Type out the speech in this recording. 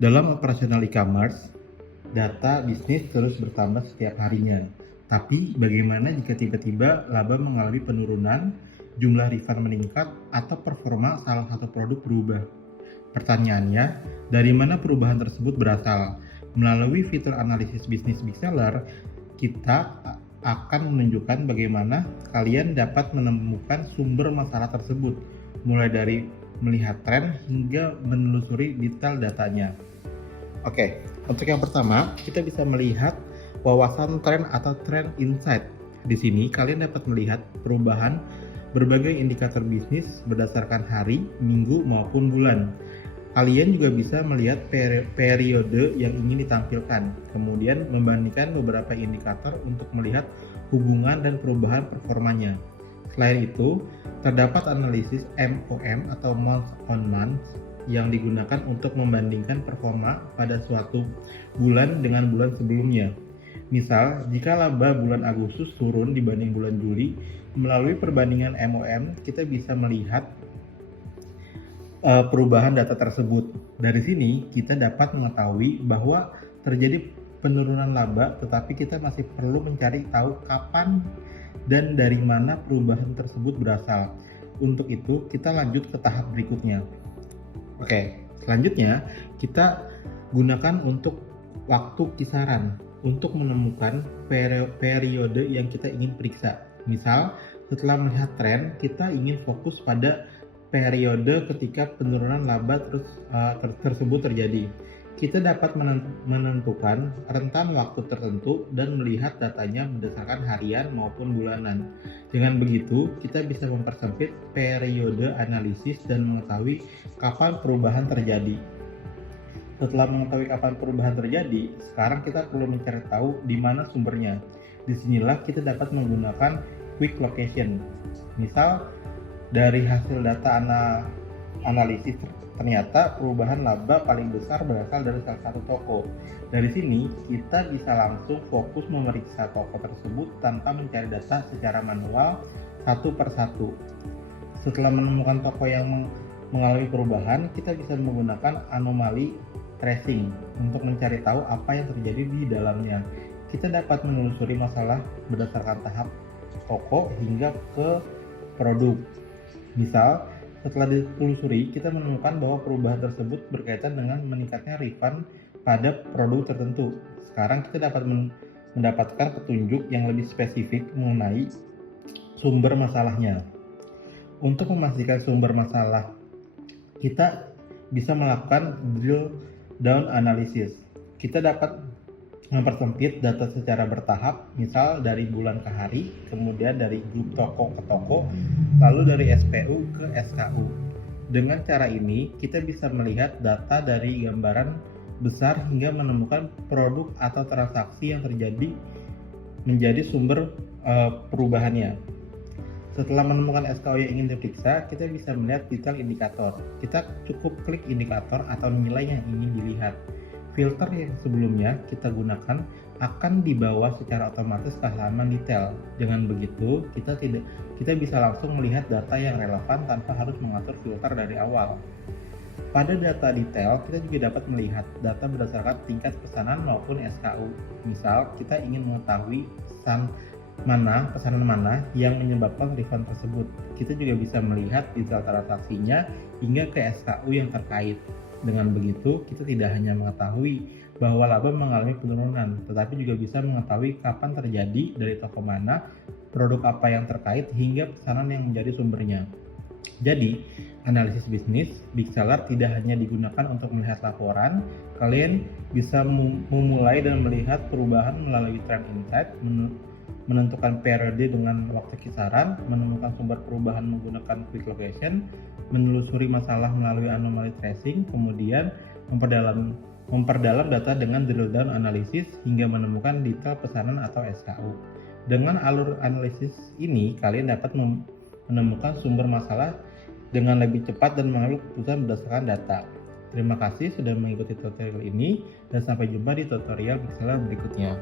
Dalam operasional e-commerce, data bisnis terus bertambah setiap harinya. Tapi bagaimana jika tiba-tiba laba mengalami penurunan, jumlah refund meningkat, atau performa salah satu produk berubah? Pertanyaannya, dari mana perubahan tersebut berasal? Melalui fitur analisis bisnis Big Seller, kita akan menunjukkan bagaimana kalian dapat menemukan sumber masalah tersebut, mulai dari melihat tren hingga menelusuri detail datanya. Oke, untuk yang pertama, kita bisa melihat wawasan tren atau trend insight. Di sini, kalian dapat melihat perubahan berbagai indikator bisnis berdasarkan hari, minggu, maupun bulan. Kalian juga bisa melihat periode yang ingin ditampilkan, kemudian membandingkan beberapa indikator untuk melihat hubungan dan perubahan performanya. Selain itu, terdapat analisis MOM atau month on month yang digunakan untuk membandingkan performa pada suatu bulan dengan bulan sebelumnya. Misal, jika laba bulan Agustus turun dibanding bulan Juli, melalui perbandingan MOM, kita bisa melihat perubahan data tersebut. Dari sini, kita dapat mengetahui bahwa terjadi penurunan laba, tetapi kita masih perlu mencari tahu kapan dan dari mana perubahan tersebut berasal. Untuk itu, kita lanjut ke tahap berikutnya. Oke, selanjutnya kita gunakan untuk waktu kisaran untuk menemukan periode yang kita ingin periksa. Misal, setelah melihat tren, kita ingin fokus pada periode ketika penurunan laba tersebut terjadi. Kita dapat menentukan rentan waktu tertentu dan melihat datanya berdasarkan harian maupun bulanan. Dengan begitu, kita bisa mempersempit periode analisis dan mengetahui kapan perubahan terjadi. Setelah mengetahui kapan perubahan terjadi, sekarang kita perlu mencari tahu di mana sumbernya. Disinilah kita dapat menggunakan quick location. Misal, dari hasil data analisis ternyata perubahan laba paling besar berasal dari salah satu toko. Dari sini, kita bisa langsung fokus memeriksa toko tersebut tanpa mencari data secara manual satu per satu. Setelah menemukan toko yang mengalami perubahan, kita bisa menggunakan anomali tracing untuk mencari tahu apa yang terjadi di dalamnya. Kita dapat menelusuri masalah berdasarkan tahap toko hingga ke produk. Misal, setelah ditelusuri, kita menemukan bahwa perubahan tersebut berkaitan dengan meningkatnya refund pada produk tertentu. Sekarang kita dapat mendapatkan petunjuk yang lebih spesifik mengenai sumber masalahnya. Untuk memastikan sumber masalah, kita bisa melakukan drill down analysis. Kita dapat mempersempit data secara bertahap, misal dari bulan ke hari, kemudian dari grup toko ke toko, lalu dari SPU ke SKU. Dengan cara ini, kita bisa melihat data dari gambaran besar hingga menemukan produk atau transaksi yang terjadi menjadi sumber perubahannya. Setelah menemukan SKU yang ingin diperiksa, kita bisa melihat detail indikator. Kita cukup klik indikator atau nilai yang ingin dilihat. Filter yang sebelumnya kita gunakan akan dibawa secara otomatis ke halaman detail. Dengan begitu, kita bisa langsung melihat data yang relevan tanpa harus mengatur filter dari awal. Pada data detail, kita juga dapat melihat data berdasarkan tingkat pesanan maupun SKU. Misal, kita ingin mengetahui pesanan mana yang menyebabkan refund tersebut. Kita juga bisa melihat detail transaksinya hingga ke SKU yang terkait. Dengan begitu, kita tidak hanya mengetahui bahwa laba mengalami penurunan, tetapi juga bisa mengetahui kapan terjadi, dari toko mana, produk apa yang terkait, hingga pesanan yang menjadi sumbernya. Jadi, analisis bisnis Big Seller tidak hanya digunakan untuk melihat laporan. Kalian bisa memulai dan melihat perubahan melalui trend insight, menentukan periode dengan waktu kisaran, menemukan sumber perubahan menggunakan quick location, menelusuri masalah melalui anomali tracing, kemudian memperdalam data dengan drill down analisis hingga menemukan detail pesanan atau SKU. Dengan alur analisis ini, kalian dapat menemukan sumber masalah dengan lebih cepat dan mengambil keputusan berdasarkan data. Terima kasih sudah mengikuti tutorial ini dan sampai jumpa di tutorial Big Seller berikutnya.